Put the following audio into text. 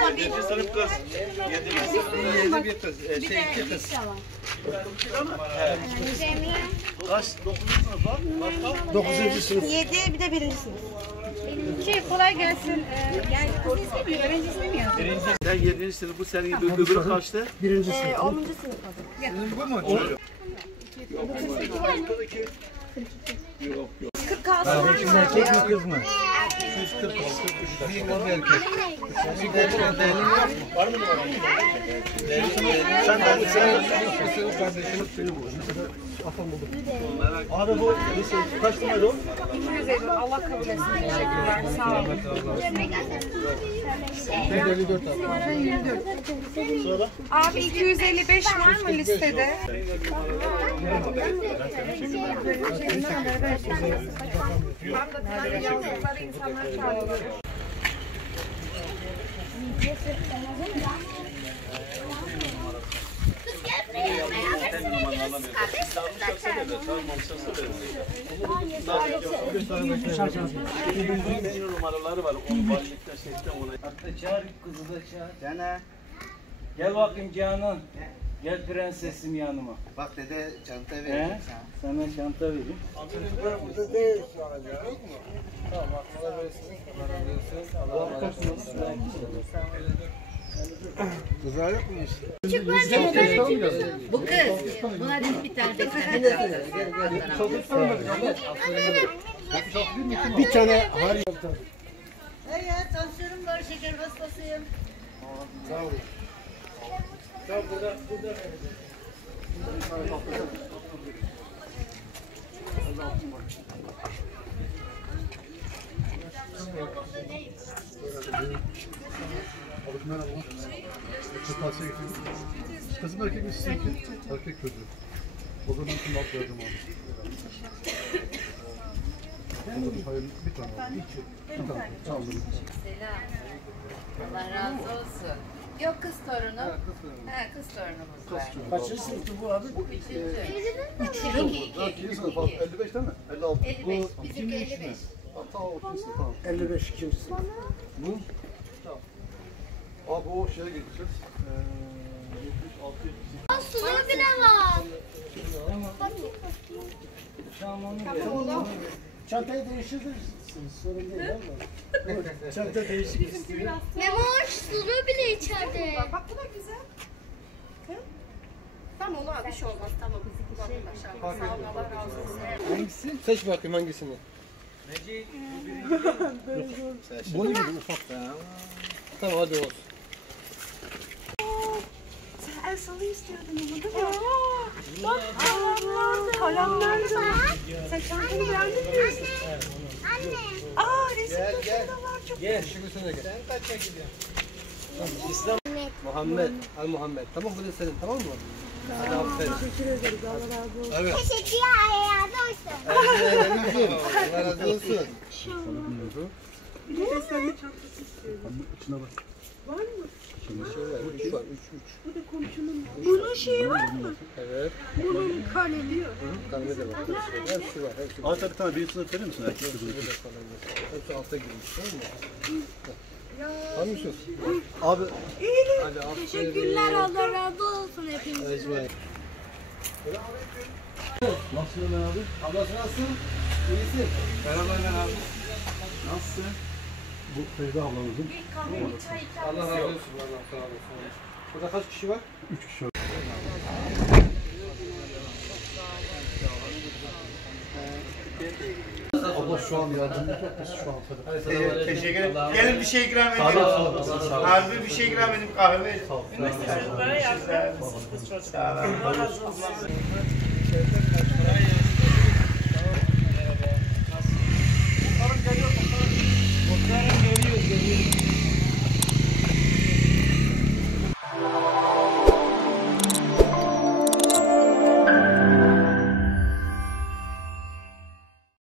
abla bir. 7 sınıf kız. 7 bir kız. İki kız. Kaç? 9. sınıf var? 9. sınıf. 7 bir de 1. sınıf. Kolay gelsin. Yani kız istemiyor, öğrenci istemiyor. Sen 7. sınıf bu senin gibi öbürü kaçtı? 1. sınıf. 10. sınıf. Bu mu? Yok. 46 var mı? Erkek mi kız mı? 146. Bir kız bir erkek. Var mı? Sen de abi bu kaç numara o? Allah kabul etsin. Teşekkürler. Sağ olun. 54 abi. Sonra? Abi 255 var mı listede? Yazdıkları insanlar çağırıyor. Numaraları var. Onu valilikten şeyden ona. Hatta çağır kızı da çağır. Cana. Gel bakayım Canan. Gel prensesim yanıma. Bak dede çanta verdim sana. Sana çanta vereyim. Burada değil şu an ya. Yok mu? Tamam bak sana böyle sizin kadar alıyorsun. Allah Kızlar yok mu işte? Bu kız. Buna dedim bir tane beslenme. Bir tane har Tansiyonum var, şeker hastasıyım. Sağ olun. Tamam burada Kızım erkek mi sizin ki? Erkek çocuğu. O zaman kim at verdim onu. Hayır bir tane aldım. Bir tane aldım. Selam. Allah razı olsun. Yok kız torunu. He kız torunumuz var. kaçıncı sınıftı bu abi? Üçüncü. 2 sınıf abi. 55 değil mi? 56. 55. Bizimki 55. Hatta 30 sınıf tamam. 55 ikinci sınıf. Bu? Tamam. Abi o şeye gideceğiz. 76 Sulu bile var. Tamam. Çantayı değiştirirsiniz. Sorun değil ama. Çanta değişik istiyor. Memoş sulu bile içeride. Bak bu da güzel. Tamam olur bir şey olmaz. Tamam. Sağ olun. Allah razı olsun. Hangisi? Seç bakayım hangisini. Bunu gibi ufak ya. Tamam hadi olsun. Sen el salı istiyordun ama değil mi? Bak kalemler de var. Sen çantayı beğendin mi? Anne. Resim Gel. var çok. Gel. Şimdi sen de gel. Sen kaça gidiyorsun? Tamam. İslam. Muhammed. Al Muhammed. Tamam bu da senin tamam mı? Hadi aferin. Teşekkür ederiz. Allah razı olsun. Evet. Teşekkürler. Allah razı olsun. Bir de beslenme çantası istiyorum. İçine bak. Var mı? Üç var. Bu da komşunun. Bunun şeyi var mı? Evet. Bunun kalemi. Kahve de var. Hepsi var. Hepsi var. Altta bir tane bir sınıf verir misin? Erkek kızı. Hepsi alta girmiş tamam mı? Tamam mısın? Abi Hadi aferin. Teşekkürler. Allah razı olsun hepinizden. Ecmaîn. nasılsın abi? Ablası nasılsın? İyisin. Merhaba abi. Nasılsın? Bu Feyza ablamızın. Allah razı olsun. Allah sağ olasın. Burada kaç kişi var? 3 kişi var. Abla şu an yardımcı yok musun şu an? Teşekkür ederim. Gelin bir şey ikram edeyim. Harbi bir şey ikram edeyim. Kahve. Çocuklara yardım etmişsiniz çocuklara. Allah razı olsun.